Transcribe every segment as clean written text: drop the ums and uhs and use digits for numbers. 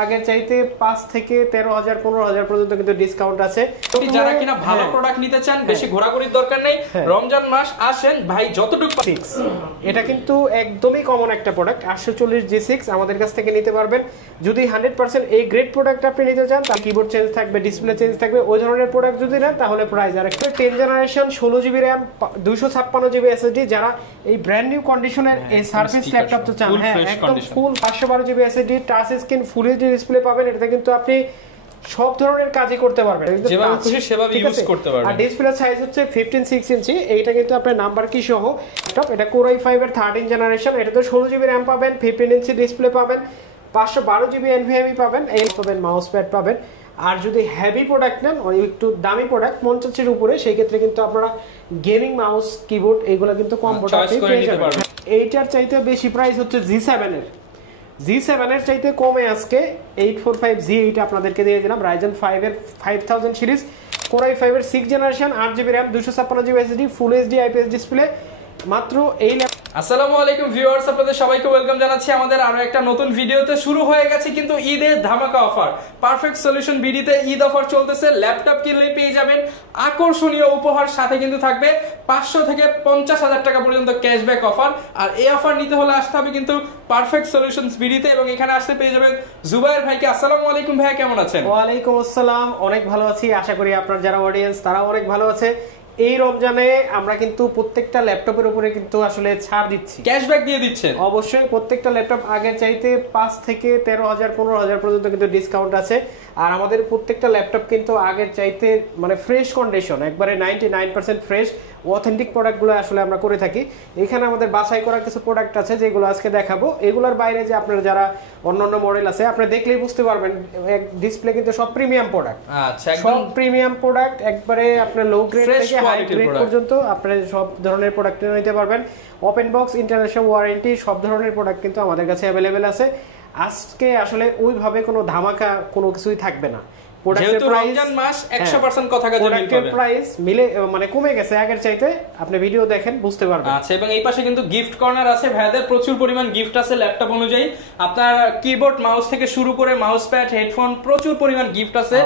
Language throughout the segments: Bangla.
আগের চাইতে 5 থেকে 13,000 15,000 পর্যন্ত কিন্তু ডিসকাউন্ট আছে। যারা কিনা ভালো প্রোডাক্ট নিতে চান, বেশি ঘোরাঘুরির দরকার নেই, রমজান মাস আসেন ভাই যতটুকু। এটা কিন্তু একদমই কমন একটা প্রোডাক্ট 840 G6 আমাদের কাছ থেকে নিতে পারবেন। যদি 100% এই গ্রেড প্রোডাক্ট আপনি নিতে চান, তাহলে কিবোর্ড চেঞ্জ থাকবে, ডিসপ্লে চেঞ্জ থাকবে, ওই ধরনের প্রোডাক্ট যদি নেন তাহলে প্রাইস আর একটু। 10 generation 16GB RAM 256GB SSD, যারা এই ব্র্যান্ড নিউ কন্ডিশনের এই সার্ভিস ল্যাপটপ তো চান, হ্যাঁ একদম ফুল 512GB SSD touch screen full HD display পাবেন। এটা কিন্তু আপনি সব ধরনের কাজই করতে পারবেন, যেভাবে খুশি সেভাবে ইউজ করতে পারবেন। আর ডিসপ্লে সাইজ হচ্ছে 15.6 ইঞ্চি। এইটা কিন্তু আপনার নাম্বার কি সহ ল্যাপটপ। এটা Core i5 এর 13 জেনারেশন। এটাতে 16GB RAM পাবেন, 15 ইঞ্চি ডিসপ্লে পাবেন, 512GB NVMe পাবেন, এই পাবেন মাউস প্যাড পাবেন। আর যদি হেভি প্রোডাক্ট নেন, একটু দামি প্রোডাক্ট 50 এর উপরে, সেই ক্ষেত্রে কিন্তু আপনারা গেমিং মাউস কিবোর্ড এগুলো কিন্তু কম প্রোডাক্টে পেয়ে যাবেন। এইটার চাইতে বেশি প্রাইস হচ্ছে G7 এর চাইতে কমে আজকে 845G8 আপনাদেরকে দিয়ে দিলাম। Ryzen 5 এর 5000 সিরিজ, Core i5 এর 6 generation, 8GB RAM 256GB SSD, full HD IPS display, মাত্র এই। আসসালামু আলাইকুম ভিউয়ার্স, আপনাদের সবাইকে ওয়েলকাম জানাচ্ছি আমাদের আরো একটা নতুন ভিডিওতে। শুরু হয়ে গেছে কিন্তু ঈদের ধামাকা অফার। পারফেক্ট সলিউশন বিডিতে ঈদ অফার চলতেছে। ল্যাপটপ কিনলে পেয়ে যাবেন আকর্ষণীয় উপহার, সাথে কিন্তু থাকবে 500 থেকে 50,000 টাকা পর্যন্ত ক্যাশব্যাক অফার। আর এই অফার নিতে হলে আসতে হবে কিন্তু পারফেক্ট সলিউশনস বিডিতে, এবং এখানে আসতে পেয়ে যাবেন জুবায়ের ভাইকে। আসসালামু আলাইকুম ভাইয়া, কেমন আছেন? ওয়ালাইকুম আসসালাম, অনেক ভালো আছি। আশা করি আপনার যারা অডিয়েন্স তারাও অনেক ভালো আছে। এই রমজানে আমরা কিন্তু প্রত্যেকটা ল্যাপটপের উপরে কিন্তু আসলে ছাড় দিচ্ছি, ক্যাশব্যাক দিয়ে দিচ্ছেন। অবশ্যই প্রত্যেকটা ল্যাপটপ আগের চাইতে 5 থেকে 13,000 15,000 পর্যন্ত কিন্তু ডিসকাউন্ট আছে। আর আমাদের প্রত্যেকটা ল্যাপটপ কিন্তু আগের চাইতে মানে ফ্রেশ কন্ডিশন, একবারে 99% ফ্রেশ অথেন্টিক প্রোডাক্টগুলো আসলে আমরা করে থাকি। এখানে আমাদের বাছাই করা কিছু প্রোডাক্ট আছে যেগুলো আজকে দেখাবো। এগুলোর বাইরে যে আপনারা যারা অন্যান্য মডেল আছে, আপনি দেখলেই বুঝতে পারবেন ডিসপ্লে কিন্তু সব প্রিমিয়াম প্রোডাক্ট। আচ্ছা, একদম প্রিমিয়াম প্রোডাক্ট, একবারে আপনার লো গ্রেড থেকে হাই গ্রেড পর্যন্ত আপনি সব ধরনের প্রোডাক্ট নিতে পারবেন। ওপেন বক্স, ইন্টারন্যাশনাল ওয়ারেন্টি, সব ধরনের প্রোডাক্ট কিন্তু আমাদের কাছে অ্যাভেলেবেল আছে। আজকে আসলে ওইভাবে কোনো ধামাকা কোনো কিছুই থাকবে না। যেহেতু রমজান মাস 100% কথা কাজে মিল পাবেন। প্রাইস মিলে মানে কমে গেছে আগের চাইতে, আপনি ভিডিও দেখেন বুঝতে পারবেন। আচ্ছা, এবং এই পাশে কিন্তু গিফট কর্নার আছে। ভাইদের প্রচুর পরিমাণ গিফট আছে ল্যাপটপ অনুযায়ী। আপনার কিবোর্ড মাউস থেকে শুরু করে মাউস প্যাড, হেডফোন, প্রচুর পরিমাণ গিফট আছে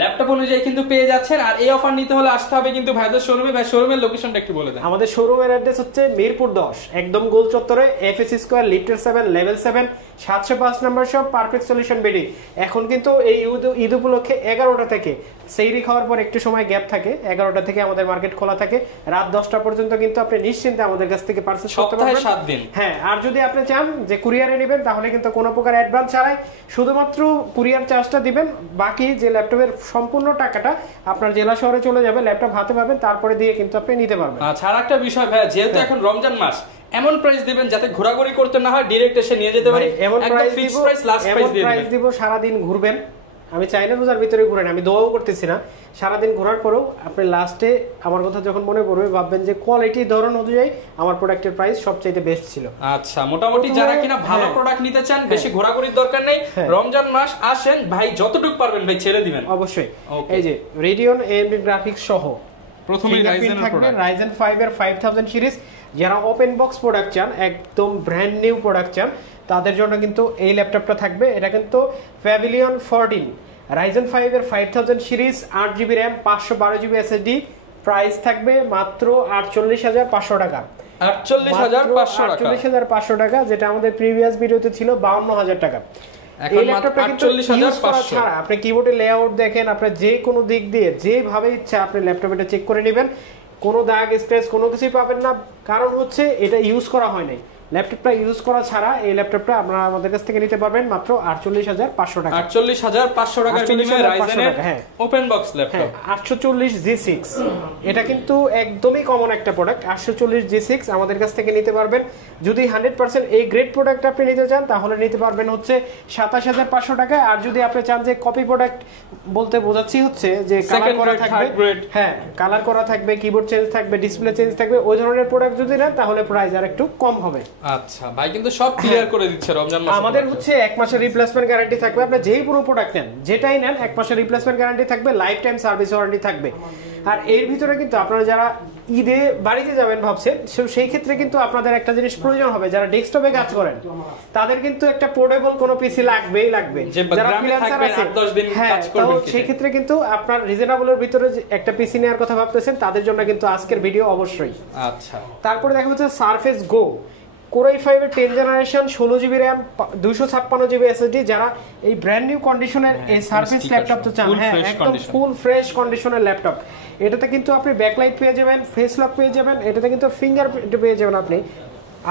ল্যাপটপ অনুযায়ী কিন্তু পেয়ে যাচ্ছেন। আর এই অফার নিতে হলে আসতে হবে কিন্তু ভাইদের শোরুমে। ভাই শোরুমের লোকেশনটা একটু বলে দেন। আমাদের শোরুমের অ্যাড্রেস হচ্ছে মিরপুর 10, একদম গোল চত্বরে, FS স্কয়ার, লিফটের 7, লেভেল 7, 705 নম্বর শপ, পারফেক্ট সলিউশন বিডি। এখন কিন্তু এই ঈদ উপলক্ষে 11টা থেকে সেইরি খাওয়ার পর একটু সময় গ্যাপ থাকে, 11টা থেকে আমাদের মার্কেট খোলা থাকে, রাত 10টা পর্যন্ত কিন্তু আপনি নিশ্চিন্তে আমাদের কাছ থেকে পারচেজ করতে পারবেন। 7 দিন। হ্যাঁ, আর যদি আপনি চান যে কুরিয়ারে নেবেন, তাহলে কিন্তু কোনো প্রকার অ্যাডভান্স ছাড়াই শুধুমাত্র কুরিয়ার চার্জটা দিবেন। বাকি যে ল্যাপটপের সম্পূর্ণ টাকাটা আপনার জেলা শহরে চলে যাবে, ল্যাপটপ হাতে পাবেন, তারপরে দিয়ে কিন্তু আপনি নিতে পারবেন। আচ্ছা, আর একটা বিষয় ভাই, যেহেতু এখন রমজান মাস, এমন প্রাইস দিবেন যাতে ঘোরাঘুরি করতে না হয়, ডাইরেক্ট এসে নিয়ে যেতে পারি। এমন প্রাইস দিব সারা দিন ঘুরবেন। আমি চাই না রোজার ভিতরে ঘুরেন, আমি দোয়াও করতেছি না। সারাদিন ঘোরার পরেও আপনি লাস্টে আমার কথা যখন মনে পড়বে ভাববেন যে কোয়ালিটি ধরন অনুযায়ী আমার প্রোডাক্টের প্রাইস সবচেয়ে বেস্ট ছিল। আচ্ছা, মোটামুটি যারা কিনা ভালো প্রোডাক্ট নিতে চান, বেশি ঘোরাঘুরির দরকার নেই, রমজান মাস আসেন ভাই যতটুকু পারবেন ভাই ছেড়ে দিবেন। অবশ্যই। এই যে Radeon AMD গ্রাফিক্স সহ প্রথমেই Ryzen 5 এর 5000 সিরিজ, যারা ওপেন বক্স প্রোডাক্ট চান, একদম ব্র্যান্ড নিউ প্রোডাক্ট চান, তাদের জন্য কিন্তু এই ল্যাপটপটা থাকবে। এটা কিন্তু Pavilion 14 Ryzen 5 এর 5000 series, 8GB RAM 512GB SSD, price থাকবে মাত্র 48,500 টাকা। 48,500 টাকা, যেটা আমাদের প্রিভিয়াস ভিডিওতে ছিল 52,000 টাকা। এই ল্যাপটপটা কিন্তু ইউজ করা ছাড়া আপনি কিবোর্ডের লেআউট দেখেন, আপনি যে কোনো দিক দিয়ে যেভাবে ইচ্ছা আপনি ল্যাপটপটা চেক করে নেবেন, কোনো দাগ স্ক্র্যাচ কোনো কিছুই পাবেন না। কারণ হচ্ছে এটা ইউজ করা হয় নাই। ল্যাপটপটা ইউজ করা ছাড়া এই ল্যাপটপটা আপনারা আমাদের কাছ থেকে নিতে পারবেন মাত্র 48,500 টাকা। 48,500 টাকার বিনিময়ে রাইজেনের ওপেন বক্স ল্যাপটপ 840 G6। এটা কিন্তু একদমই কমন একটা প্রোডাক্ট। 840 G6 আমাদের কাছ থেকে নিতে পারবেন। যদি 100% এই গ্রেড প্রোডাক্ট আপনি নিতে চান, তাহলে নিতে পারবেন হচ্ছে 27,500 টাকা। আর যদি আপনি চান যে কপি প্রোডাক্ট, বলতে বোঝাচ্ছি হচ্ছে যে কালার করা থাকবে, হ্যাঁ কালার করা থাকবে, কিবোর্ড চেঞ্জ থাকবে, ডিসপ্লে চেঞ্জ থাকবে, ওই ধরনের প্রোডাক্ট যদি নেন তাহলে প্রাইস আর একটু কম হবে। আচ্ছা ভাই কিন্তু সব ক্লিয়ার করে দিচ্ছে রমজান মাসে। আমাদের হচ্ছে 1 মাসের রিপ্লেসমেন্ট গ্যারান্টি থাকবে, আপনি যেই পুরো প্রোডাক্ট নেন যেটাই নেন 1 মাসের রিপ্লেসমেন্ট গ্যারান্টি থাকবে, লাইফ টাইম সার্ভিস ওয়ারেন্টি থাকবে। আর এর ভিতরে কিন্তু আপনারা যারা ঈদে বাড়িতে যাবেন ভাবছেন, সেই ক্ষেত্রে কিন্তু আপনাদের একটা জিনিস প্রয়োজন হবে, যারা ডেস্কটপে কাজ করেন তাদের কিন্তু একটা পোর্টেবল কোনো পিসি লাগবেই লাগবে। যারা ফ্রিল্যান্সার আছে সেই ক্ষেত্রে কিন্তু আপনার রিজনেবলের ভিতরে একটা পিসি নেওয়ার কথা ভাবতেছেন, তাদের জন্য কিন্তু আজকের ভিডিও অবশ্যই। আচ্ছা, তারপরে দেখা হচ্ছে সারফেস গো Core i5 এর 10 generation 16GB RAM 256GB SSD, যারা এই ব্র্যান্ড নিউ কন্ডিশনের এই সারফেস ল্যাপটপ তো চান, হ্যাঁ একদম ফুল ফ্রেশ কন্ডিশনের ল্যাপটপ। এটাতে কিন্তু আপনি ব্যাকলাইট পেয়ে যাবেন, ফেস লক পেয়ে যাবেন, এটাতে কিন্তু ফিঙ্গারপ্রিন্ট পেয়ে যাবেন আপনি।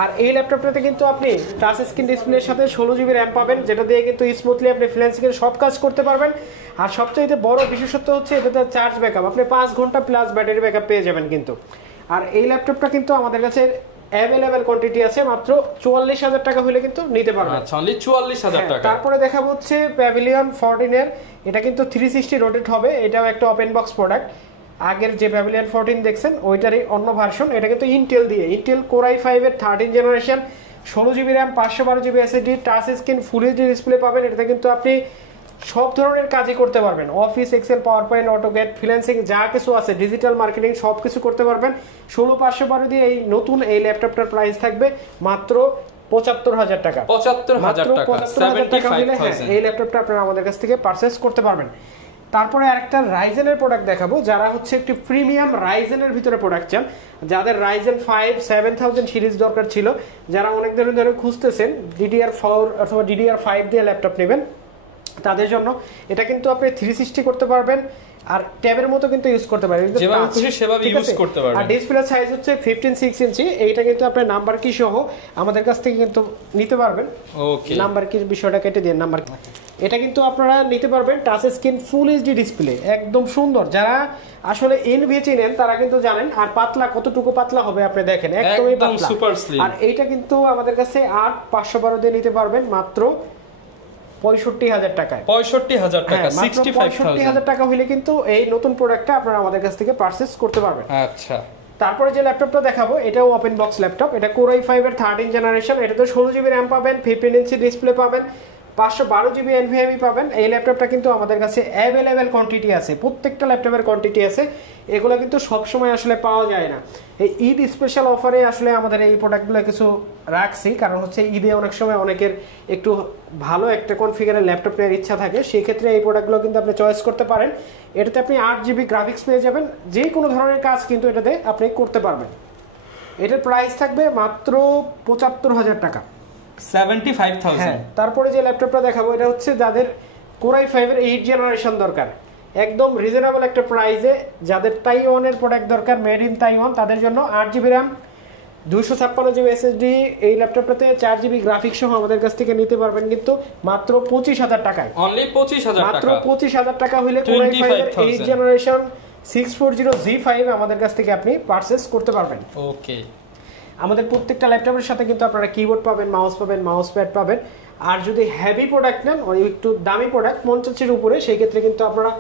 আর এই ল্যাপটপটাতে কিন্তু আপনি টাচ স্ক্রিন ডিসপ্লের সাথে 16GB RAM পাবেন, যেটা দিয়ে কিন্তু স্মুথলি আপনি ফ্রিল্যান্সিং এর সব কাজ করতে পারবেন। আর সবচেয়ে বড় বিশেষত্ব হচ্ছে এটাতে চার্জ ব্যাকআপ, আপনি 5 ঘন্টা প্লাস ব্যাটারি ব্যাকআপ পেয়ে যাবেন কিন্তু। আর এই ল্যাপটপটা কিন্তু আমাদের কাছে অ্যাভেলেবল কোয়ান্টিটি আছে, মাত্র 44,000 টাকা হলে কিন্তু নিতে পারবেন। আচ্ছা, অনলি 44,000 টাকা। তারপরে দেখাবো হচ্ছে প্যাভিলিয়ন 14 এর, এটা কিন্তু 360 রোটেট হবে, এটাও একটা ওপেন বক্স প্রোডাক্ট। আগের যে প্যাভিলিয়ন 14 দেখছেন ওইটারই অন্য ভার্সন, এটা কিন্তু ইন্টেল দিয়ে, ইন্টেল Core i5 এর 13 generation 16GB RAM 512GB SSD, touch screen full HD display পাবেন। এটাতে কিন্তু আপনি সব ধরনের কাজই করতে পারবেন, office, Excel, power point, AutoCAD, freelancing যা কিছু আছে, ডিজিটাল মার্কেটিং সব কিছু করতে পারবেন। 16512 দিয়ে এই নতুন এই ল্যাপটপটার প্রাইস থাকবে মাত্র 75,000 টাকা। 75,000 টাকা, 75,000 এই ল্যাপটপটা আপনারা আমাদের কাছ থেকে পারচেজ করতে পারবেন। তারপরে আরেকটা রাইজেনের প্রোডাক্ট দেখাবো, যারা হচ্ছে একটু প্রিমিয়াম রাইজেনের ভিতরে প্রোডাক্ট চান, যাদের রাইজেন 5 7000 সিরিজ দরকার ছিল, যারা অনেক দিন ধরে খুঁজতেছেন DDR4 অথবা DDR5 দিয়ে ল্যাপটপ নেবেন, তাদের জন্য এটা কিন্তু আপনি 360 করতে পারবেন, আর ট্যাবের মতো কিন্তু ইউজ করতে পারবেন, যেভাবে খুশি সেভাবে ইউজ করতে পারবেন। আর ডিসপ্লে সাইজ হচ্ছে 15.6 ইঞ্চি, এইটা কিন্তু আপনি নাম্বার কি সহ আমাদের কাছ থেকে কিন্তু নিতে পারবেন। ওকে, নাম্বার কি বিষয়টা কেটে দিন, নাম্বার এটা কিন্তু আপনারা নিতে পারবেন। Touch screen full HD display একদম সুন্দর, যারা আসলে এনভি চিনেন তারা কিন্তু জানেন। আর পাতলা, কতটুকু পাতলা হবে আপনি দেখেন, একদমই পাতলা, সুপার স্লিম। আর এইটা কিন্তু আমাদের কাছে 8512 দিয়ে নিতে পারবেন মাত্র 65,000 টাকায়। 65,000 টাকা, 65,000 টাকা হলে কিন্তু এই নতুন প্রোডাক্টটা আপনারা আমাদের কাছ থেকে পারচেজ করতে পারবেন। আচ্ছা, তারপরে যে ল্যাপটপটা দেখাবো এটাও ওপেন বক্স ল্যাপটপ, এটা Core i5 এর 13 জেনারেশন, এটাতে 16GB RAM পাবেন, 15 ইঞ্চি ডিসপ্লে পাবেন, 512GB NVMe পাবেন। এই ল্যাপটপটা কিন্তু আমাদের কাছে অ্যাভেলেবেল কোয়ান্টিটি আছে, প্রত্যেকটা ল্যাপটপের কোয়ান্টিটি আছে, এগুলো কিন্তু সব সময় আসলে পাওয়া যায় না। এই ঈদ স্পেশাল অফারে আসলে আমাদের এই প্রোডাক্টগুলো কিছু রাখছি, কারণ হচ্ছে ঈদে অনেক সময় অনেকের একটু ভালো একটা কনফিগারের ল্যাপটপ নেওয়ার ইচ্ছা থাকে, সেই ক্ষেত্রে এই প্রোডাক্টগুলো কিন্তু আপনি চয়েস করতে পারেন। এটাতে আপনি 8GB গ্রাফিক্স পেয়ে যাবেন, যে কোনো ধরনের কাজ কিন্তু এটাতে আপনি করতে পারবেন। এটার প্রাইস থাকবে মাত্র 75,000 টাকা, 75,000। তারপরে যে ল্যাপটপটা দেখাবো এটা হচ্ছে যাদের Core i5 এর 8 জেনারেশন দরকার, একদম রিজনেবল একটা প্রাইসে, যাদের তাইওয়ানের প্রোডাক্ট দরকার, মেড ইন তাইওয়ান, তাদের জন্য 8GB RAM 256GB SSD, এই ল্যাপটপটাতে 4GB গ্রাফিক্স সহ আমাদের কাছ থেকে নিতে পারবেন কিন্তু মাত্র 25,000 টাকায়। অনলি 25,000 টাকা, মাত্র 25,000 টাকা হলে Core i5 এর 8 জেনারেশন 640G5 আমাদের কাছ থেকে আপনি পারচেজ করতে পারবেন। ওকে, আমাদের প্রত্যেকটা ল্যাপটপের সাথে কিন্তু আপনারা কিবোর্ড পাবেন, মাউস পাবেন, মাউস প্যাড পাবেন। আর যদি হেভি প্রোডাক্ট নেন, একটু দামি প্রোডাক্ট 50-এর উপরে, সেই ক্ষেত্রে কিন্তু আপনারা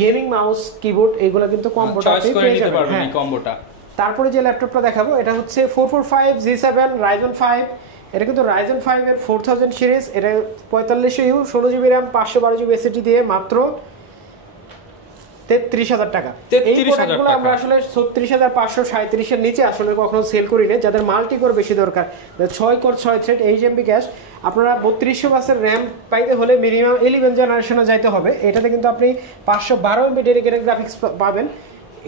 গেমিং মাউস, কিবোর্ড এগুলো কিন্তু কম্বোটা পেয়ে যাবেন। এই কম্বোটা। তারপরে যে ল্যাপটপটা দেখাবো এটা হচ্ছে 445G7 Ryzen 5, এটা কিন্তু Ryzen 5 এর 4000 সিরিজ, এটা 4500U 16GB RAM 512GB SSD দিয়ে মাত্র 33,000 টাকা। এই প্রোডাক্টগুলো আমরা আসলে 36,537 এর নিচে আসলে কখনো সেল করি না, যাদের মাল্টি কোর বেশি দরকার, 6 কোর 6 থ্রেড HMB ক্যাশ, আপনারা 3200 বাসের র্যাম পাইতে হলে মিনিমাম 11 জেনারেশনে যাইতে হবে। এটাতে কিন্তু আপনি 512 MB ডেডিকেটেড গ্রাফিক্স পাবেন,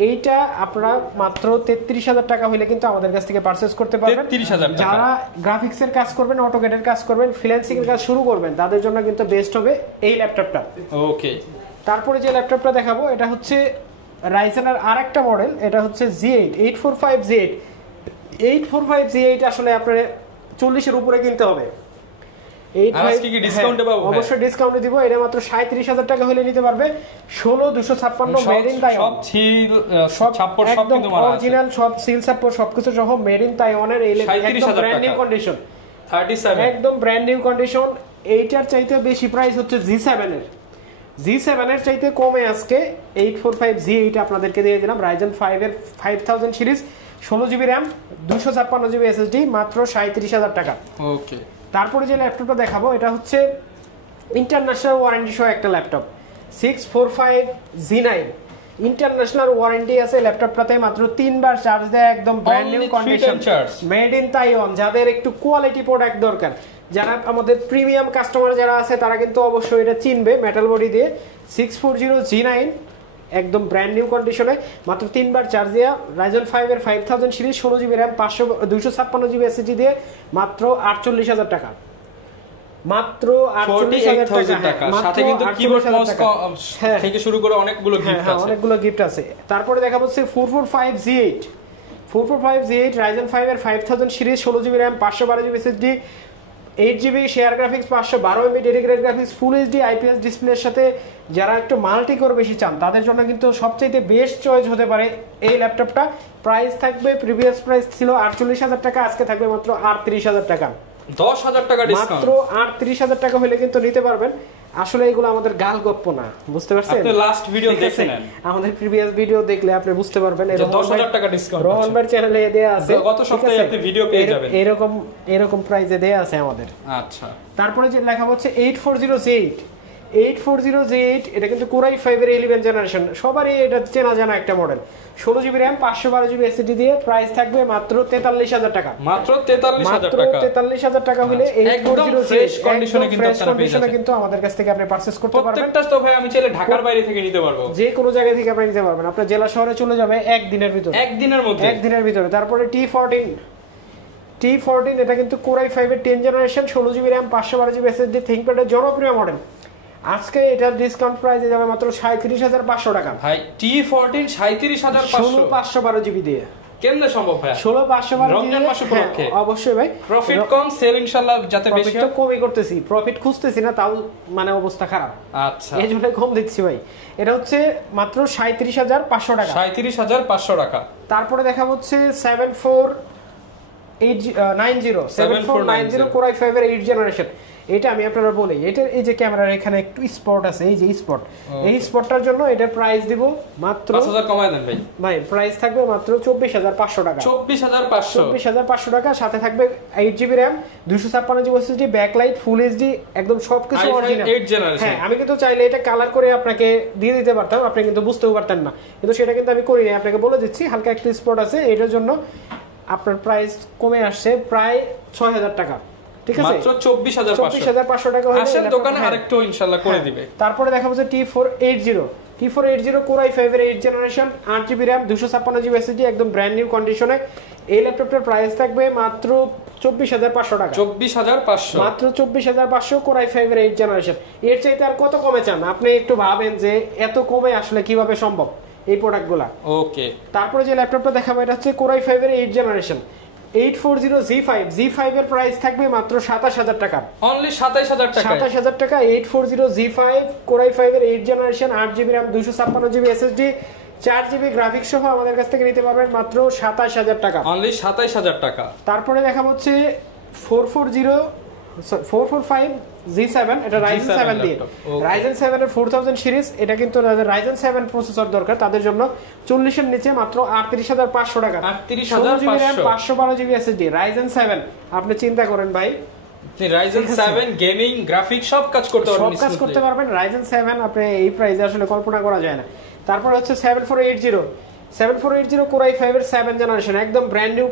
এইটা আপনারা মাত্র 33,000 টাকা হলে কিন্তু আমাদের কাছ থেকে পারচেজ করতে পারবেন। 33,000 টাকা। যারা গ্রাফিক্সের কাজ করবেন, অটোক্যাডের কাজ করবেন, ফ্রিল্যান্সিং এর কাজ শুরু করবেন, তাদের জন্য কিন্তু বেস্ট হবে এই ল্যাপটপটা। ওকে, তারপরে যে ল্যাপটপটা দেখাবো এটা হচ্ছে রাইজেনের আরেকটা মডেল, এটা হচ্ছে G8 845G8। 845G8 আসলে আপনার 40 এর উপরে কিনতে হবে। অবশ্যই ডিসকাউন্টে দিব, এটা মাত্র 37,000 টাকা হলে নিতে পারবে। 16256 মেড ইন তাইওয়ান, সব কিন্তু অরিজিনাল, সব সিল সাপোর্ট সবকিছু সহ মেড ইন তাইওয়ানের, এই একদম ব্র্যান্ড নিউ কন্ডিশন, 37 একদম ব্র্যান্ড নিউ কন্ডিশন। এইটার চাইতে বেশি প্রাইস হচ্ছে G7 এর, G7 এর চাইতে কমে আজকে 845G8 আপনাদেরকে দিয়ে দিলাম। Ryzen 5 এর 5000 series 16GB RAM 256GB SSD মাত্র 37,000 টাকা। ওকে, তারপরে যে ল্যাপটপটা দেখাবো এটা হচ্ছে ইন্টারন্যাশনাল ওয়ারেন্টি সহ একটা ল্যাপটপ 645Z9 ইন্টারন্যাশনাল ওয়ারেন্টি আছে ল্যাপটপটাতে, মাত্র 3 বার চার্জ দেয়, একদম brand new condition, made in Taiwan. যাদের একটু কোয়ালিটি প্রোডাক্ট দরকার, যারা আমাদের প্রিমিয়াম কাস্টমার যারা আছে তারা কিন্তু অবশ্যই এটা চিনবে। মেটাল বডি দিয়ে 640Z9 একদম ব্র্যান্ড নিউ কন্ডিশনে, মাত্র 3 বার চার্জ দেওয়া, Ryzen 5 এর 5000 সিরিজ 16GB র্যাম 256GB দিয়ে মাত্র 48,000 টাকা। মাত্র 48,000 টাকা, সাথে কিন্তু কিবোর্ড মাউস থেকে শুরু করে অনেকগুলো গিফট আছে, অনেকগুলো গিফট আছে। তারপরে দেখা হচ্ছে 445Z8 445Z8 Ryzen 5 এর 5000 series 16GB RAM 512GB SSD 8GB share graphics 512MB dedicated graphics full HD IPS ডিসপ্লের সাথে যারা একটু মাল্টি কোর বেশি চান তাদের জন্য কিন্তু সবচেয়ে বেস্ট চয়েস হতে পারে এই ল্যাপটপটা। প্রাইস থাকবে, প্রিভিয়াস প্রাইস ছিল 48,000 টাকা, আজকে থাকবে মাত্র 38,000 টাকা, 10,000 টাকা ডিসকাউন্ট। মাত্র 38,000 টাকা হলে কিন্তু নিতে পারবেন। আসলে এগুলো আমাদের গাল গপ্প না, বুঝতে পারছেন? আপনি লাস্ট ভিডিও দেখেন, আমাদের প্রিভিয়াস ভিডিও দেখলে আপনি বুঝতে পারবেন। এরকম 10,000 টাকা ডিসকাউন্ট রোহন ভাই চ্যানেলে দেয়া আছে, গত সপ্তাহে আপনি ভিডিও পেয়ে যাবেন, এরকম প্রাইসে দেয়া আছে আমাদের। আচ্ছা, তারপরে যে লেখা হচ্ছে 840Z8 এটা কিন্তু Core i5 এর 11 জেনারেশন, সবারই এটা চেনা জানা একটা model. 16GB RAM 512GB SSD দিয়ে প্রাইস থাকবে মাত্র 43,000 টাকা, মাত্র 43,000 টাকা। 43,000 টাকা হলে 840Z ফ্রেশ কন্ডিশনে কিন্তু আপনারা পেয়ে যাবেন, কিন্তু আমাদের কাছ থেকে আপনি পারচেজ করতে পারবেন। প্রত্যেকটা তো ভাই আমি চাইলে ঢাকার বাইরে থেকে নিতে পারবো, যে কোনো জায়গা থেকে আপনি নিতে পারবেন। আপনার জেলা শহরে চলে যাবে একদিনের ভিতরে, একদিনের ভিতরে। তারপরে T14 এটা কিন্তু Core i5 এর 10 generation 16GB RAM 512GB SSD থিংকপ্যাডের জনপ্রিয় মডেল। আজকে এটার ডিসকাউন্ট প্রাইসে যাবে মাত্র 37,500 টাকা। ভাই T14 37,500 16/512GB দিয়ে কেমনে সম্ভব ভাই? 16/512 রমজান মাস উপলক্ষে অবশ্যই ভাই প্রফিট কম, সেল ইনশাআল্লাহ যাতে বেশি হয়। কমই করতেছি, প্রফিট খুঁজতেছি না, তাও মানে অবস্থা খারাপ, আচ্ছা এই জন্য কম দিচ্ছি ভাই। এটা হচ্ছে মাত্র 37,500 টাকা, 37,500 টাকা। তারপরে দেখা হচ্ছে 7490 Core i5 এর 8 জেনারেশন। এটা আমি আপনারা বলি, এটা এই যে ক্যামেরার এখানে একটু স্পট আছে, এই যে স্পট, এই স্পটটার জন্য এটা প্রাইস দিব মাত্র 5000 কমায় দেন ভাই। ভাই প্রাইস থাকবে মাত্র 24,500 টাকা, 24,500 টাকা। সাথে থাকবে 8GB RAM 256GB SSD backlight full HD একদম সবকিছু অরিজিনাল 8 জেনারেশন। হ্যাঁ, আমি কিন্তু চাইলে এটা কালার করে আপনাকে দিয়ে দিতে পারতাম, আপনি কিন্তু বুঝতেও পারতেন না, কিন্তু সেটা কিন্তু আমি করিনি। আপনাকে বলে দিচ্ছি হালকা একটা স্পট আছে, এটার জন্য আপনার প্রাইস কমে আসছে প্রায় 6,000 টাকা, ঠিক আছে? মাত্র 24,500 টাকা হলে আসল দোকানে আরেকটু ইনশাআল্লাহ করে দিবে। তারপরে দেখা হচ্ছে T480 Core i5 এর 8 generation 8GB RAM 256GB SSD একদম ব্র্যান্ড নিউ কন্ডিশনে। এই ল্যাপটপটার প্রাইস থাকবে মাত্র 24,500 টাকা, 24,500, মাত্র 24,500 Core i5 এর 8 জেনারেশন। এর চাইতে আর কত কমে চান আপনি? একটু ভাবেন যে এত কমে আসলে কিভাবে সম্ভব এই প্রোডাক্টগুলা। ওকে, তারপরে যে ল্যাপটপটা দেখাবো এটা হচ্ছে Core i5 এর 8 জেনারেশন 840Z5 এর প্রাইস থাকবে মাত্র 27,000 টাকা, অনলি 27,000 টাকা, 27,000 টাকা। 840Z5 Core i5 এর 8 generation 8GB RAM 256GB SSD 4GB graphics সহ আমাদের কাছ থেকে নিতে পারবেন মাত্র 27,000 টাকা, অনলি 27,000 টাকা। তারপরে দেখা হচ্ছে 445Z7 এটা Ryzen 7 দিয়ে, Ryzen 7 এর 4000 সিরিজ। এটা কিন্তু Ryzen 7 প্রসেসর দরকার তাদের জন্য 40 এর নিচে মাত্র 38,500 টাকা, 38,500, 512GB SSD Ryzen 7। আপনি চিন্তা করেন ভাই, Ryzen 7 গেমিং গ্রাফিক সব কাজ করতে পারবেন, সব কাজ করতে পারবেন। Ryzen 7 আপনি এই প্রাইসে আসলে কল্পনা করা যায় না। তারপর হচ্ছে 7480 Core i5 এর 7 জেনারেশন একদম ব্র্যান্ড নিউ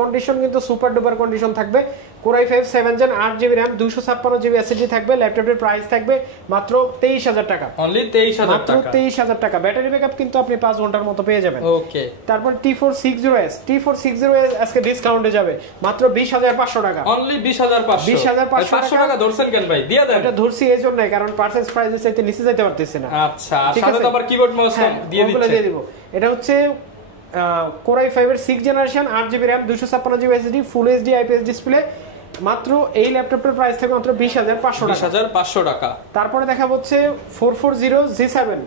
কন্ডিশন কিন্তু সুপার ডুপার কন্ডিশন থাকবে। Core i5 7 gen 8GB RAM 256GB SSD থাকবে। ল্যাপটপের প্রাইস থাকবে মাত্র 23,000 টাকা, অনলি 23,000 টাকা, মাত্র 23,000 টাকা। ব্যাটারি ব্যাকআপ কিন্তু আপনি 5 ঘন্টার মতো পেয়ে যাবেন। ওকে, তারপর T460S আজকে ডিসকাউন্টে যাবে মাত্র 20,500 টাকা, অনলি 20,500 টাকা। ধরছেন কেন ভাই? দিয়ে দেন। এটা ধরছি এই জন্যই কারণ পারচেজ প্রাইসের চাইতে নিচে যেতে পারতেছি না। আচ্ছা, সাথে তো আবার কিবোর্ড মাউস দিয়ে দিব। এটা হচ্ছে Core i5 এর 6 generation 8GB RAM 256GB SSD full HD IPS display. মাত্র এই ল্যাপটপের প্রাইস থাকে মাত্র 20,500 টাকা। তারপরে দেখা হচ্ছে 440Z7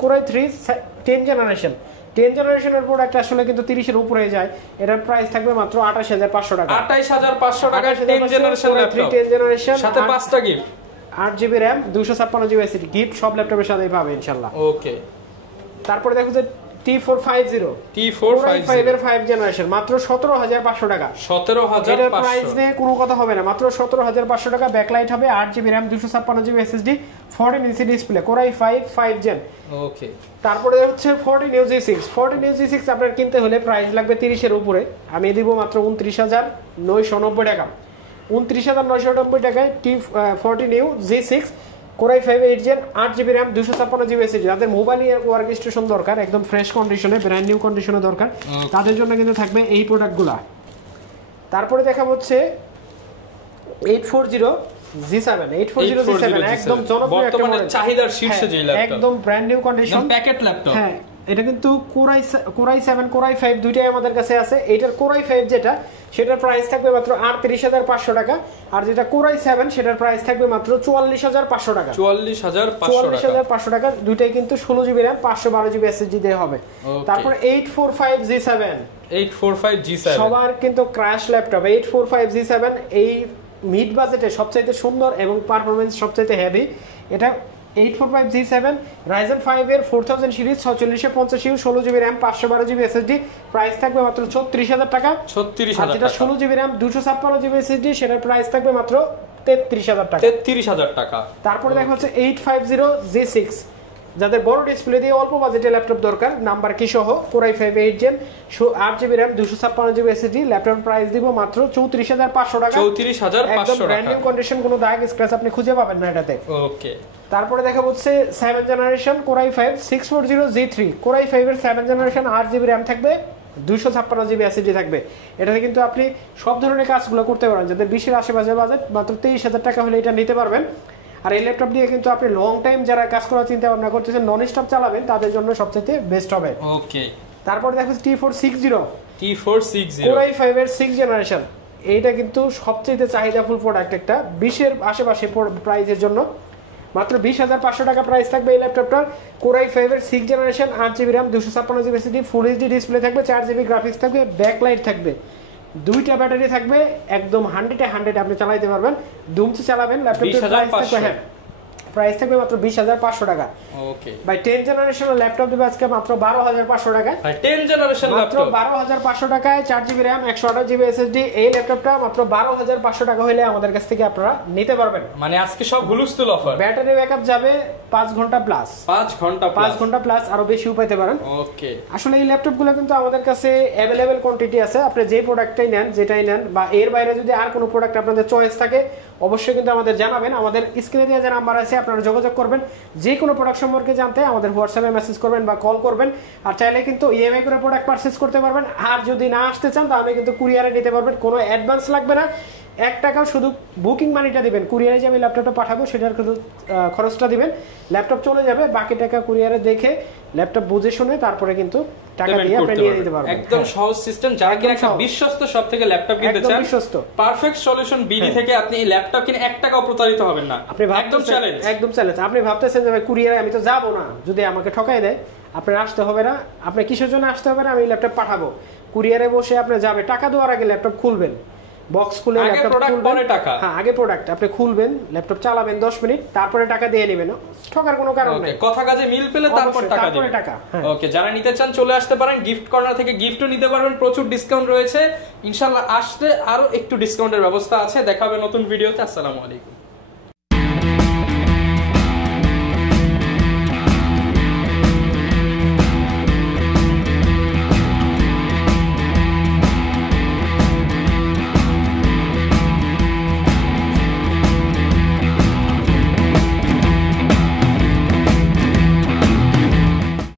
Core i3 10 জেনারেশনের প্রোডাক্ট আসলে কিন্তু 30 এর উপরে যায়। এটার প্রাইস থাকবে মাত্র 28,500 টাকা, 28,500 টাকা 10 জেনারেশন ল্যাপটপ, 10 জেনারেশন সাথে 5টা gift, 8GB RAM 256GB SSD gift সব ল্যাপটপের সাথেই পাবে ইনশাআল্লাহ। ওকে, তারপরে দেখো যে T450 এর 5 জেনারেশন মাত্র 17500 টাকা। 17500 এর প্রাইস নিয়ে কোনো কথা হবে না, মাত্র 17500 টাকা। ব্যাকলাইট হবে 8GB RAM 256GB SSD 14 inch display, Core i5 5 gen. ওকে, তারপরে হচ্ছে 14 Neo G6 আপনার কিনতে হলে প্রাইস লাগবে 30 এর উপরে, আমি দিব মাত্র 29990 টাকা। 29990 টাকায় T14 Neo G6 Core i5 8 gen 8GB RAM 256GB SSD। যাদের মোবাইল ওয়ার্ক স্টেশন দরকার একদম ফ্রেশ কন্ডিশনে, ব্র্যান্ড নিউ কন্ডিশনে দরকার, তাদের জন্য কিন্তু থাকবে এই প্রোডাক্টগুলা। তারপরে দেখা হচ্ছে 840 G7 একদম জনপ্রিয় একটা মডেল, চাহিদার শীর্ষে যে ল্যাপটপ, একদম brand new condition packet laptop. হ্যাঁ, এটা কিন্তু Core i7 Core i5 দুইটাই আমাদের কাছে আছে। এটার Core i5 যেটা, সেটার প্রাইস থাকবে মাত্র 38500 টাকা, আর যেটা Core i7 সেটার প্রাইস থাকবে মাত্র 44500 টাকা। 44500 টাকা। দুইটাই কিন্তু 16GB RAM 512GB SSD দিয়ে হবে। তারপর 845G7 সবার কিন্তু ক্র্যাশ ল্যাপটপ 845G7 এই মিড বাজেটে সবচাইতে সুন্দর এবং পারফরম্যান্স সবচাইতে হেভি। এটা 845G7 Ryzen 5 এর 4000 series 4650 16GB RAM 512GB SSD, price থাকবে মাত্র 36000 টাকা। 36000 আর যেটা 16GB RAM 256GB SSD সেটার প্রাইস থাকবে মাত্র 33000 টাকা। 33000 টাকা। তারপরে দেখা হচ্ছে 850G6, যাদের বড় ডিসপ্লে দিয়ে অল্প বাজেটে ল্যাপটপ দরকার, নাম্বার কি সহ Core i5 8 gen 8GB RAM 256GB SSD, laptop price দিব মাত্র 34500 টাকা। 34500 একদম ব্র্যান্ড টাকা। নিউ কন্ডিশন, কোনো দাগ স্ক্র্যাচ আপনি খুঁজে পাবেন না এটাতে। ওকে, তারপরে দেখা হচ্ছে 7 generation Core i5 640G3 Core i5 এর 7 জেনারেশন 8GB RAM থাকবে 256GB SSD থাকবে। এটাতে কিন্তু আপনি সব ধরনের কাজগুলো করতে পারেন। যাদের 20 এর আশেপাশে বাজেট, মাত্র 23000 টাকা হলে এটা নিতে পারবেন। আর এই ল্যাপটপ দিয়ে কিন্তু আপনি লং টাইম যারা কাজ করার চিন্তা ভাবনা করতেছেন, নন স্টপ চালাবেন, তাদের জন্য সবচেয়ে বেস্ট হবে। ওকে, তারপর দেখো T460 T460 Core i5 এর 6 জেনারেশন। এইটা কিন্তু সবচেয়ে চাহিদাফুল প্রোডাক্ট, একটা 20 এর আশেপাশে প্রাইসের জন্য মাত্র 20500 টাকা প্রাইস থাকবে এই ল্যাপটপটার। Core i5 এর 6 generation 8GB RAM 256GB SSD, ফুল এইচডি ডিসপ্লে থাকবে, 4GB গ্রাফিক্স থাকবে, ব্যাকলাইট থাকবে, দুইটা ব্যাটারি থাকবে, একদম 100 আপনি চালাতে পারবেন, দুমচে চালাবেন। ল্যাপটপের প্রাইস থাকবে, হ্যাঁ, প্রাইস থাকবে মাত্র 20500 টাকা। ওকে ভাই 10 জেনারেশনের ল্যাপটপ দিবে আজকে মাত্র 12500 টাকা। ভাই 10 জেনারেশন মাত্র ল্যাপটপ 12500 টাকায় 4GB RAM 128GB SSD, এই ল্যাপটপটা মাত্র 12500 টাকা হলে আমাদের কাছ থেকে আপনারা নিতে পারবেন। মানে আজকে সব হুলস্থুল অফার। ব্যাটারি ব্যাকআপ যাবে 5 ঘন্টা প্লাস, 5 ঘন্টা প্লাস, আরো বেশিও পেতে পারেন। ওকে, আসলে এই ল্যাপটপগুলো কিন্তু আমাদের কাছে অ্যাভেলেবেল কোয়ান্টিটি আছে। আপনি যে প্রোডাক্টটাই নেন, যেটাই নেন, বা এর বাইরে যদি আর কোনো প্রোডাক্ট আপনাদের চয়েস থাকে, অবশ্যই কিন্তু আমাদের জানাবেন। আমাদের স্ক্রিনে দেওয়া যে নাম্বার আছে আপনারা যোগাযোগ করবেন। যে কোনো প্রোডাক্ট সম্পর্কে জানতে আমাদের হোয়াটসঅ্যাপে মেসেজ করবেন বা কল করবেন। আর চাইলে কিন্তু ইএমআই করে প্রোডাক্ট পারচেজ করতে পারবেন। আর যদি না আসতে চান তাহলে কিন্তু কুরিয়ারে নিতে পারবেন, কোনো অ্যাডভান্স লাগবে না, 1 টাকাও, শুধু বুকিং মানিটা দিবেন। কুরিয়ারে যে আমি ল্যাপটপটা পাঠাবো সেটার কিন্তু খরচটা দিবেন, ল্যাপটপ চলে যাবে, বাকি টাকা কুরিয়ারে দেখে ল্যাপটপ বুঝে শুনে তারপরে কিন্তু টাকা দিয়ে আপনি নিয়ে নিতে পারবেন। একদম সহজ সিস্টেম। যারা কিনা একটা বিশ্বস্ত শপ থেকে ল্যাপটপ কিনতে চান, পারফেক্ট সলিউশন বিডি থেকে আপনি এই ল্যাপটপ কিনে 1 টাকাও প্রতারিত হবেন না। আপনি একদম চ্যালেঞ্জ। আপনি ভাবতেছেন যে ভাই কুরিয়ারে আমি তো যাব না, যদি আমাকে ঠকাই দেয়, আপনার আসতে হবে না। আপনি কিসের জন্য আসতে হবে না, আমি ল্যাপটপ পাঠাবো, কুরিয়ারে বসে আপনি যাবে, টাকা দেওয়ার আগে ল্যাপটপ খুলবেন, বক্স খুলে ল্যাপটপ খুলবেন, হ্যাঁ আগে প্রোডাক্ট আপনি খুলবেন, ল্যাপটপ চালাবেন 10 মিনিট, তারপরে টাকা দিয়ে নেবেন। ঠকার কোনো কারণ নেই, কথা কাজে মিল পেলে তারপর টাকা দিবেন। ওকে, যারা নিতে চান চলে আসতে পারেন, গিফট কর্নার থেকে গিফটও নিতে পারবেন, প্রচুর ডিসকাউন্ট রয়েছে। ইনশাআল্লাহ আসলে আরো একটু ডিসকাউন্টের ব্যবস্থা আছে। দেখা হবে নতুন ভিডিওতে। আসসালামু আলাইকুম।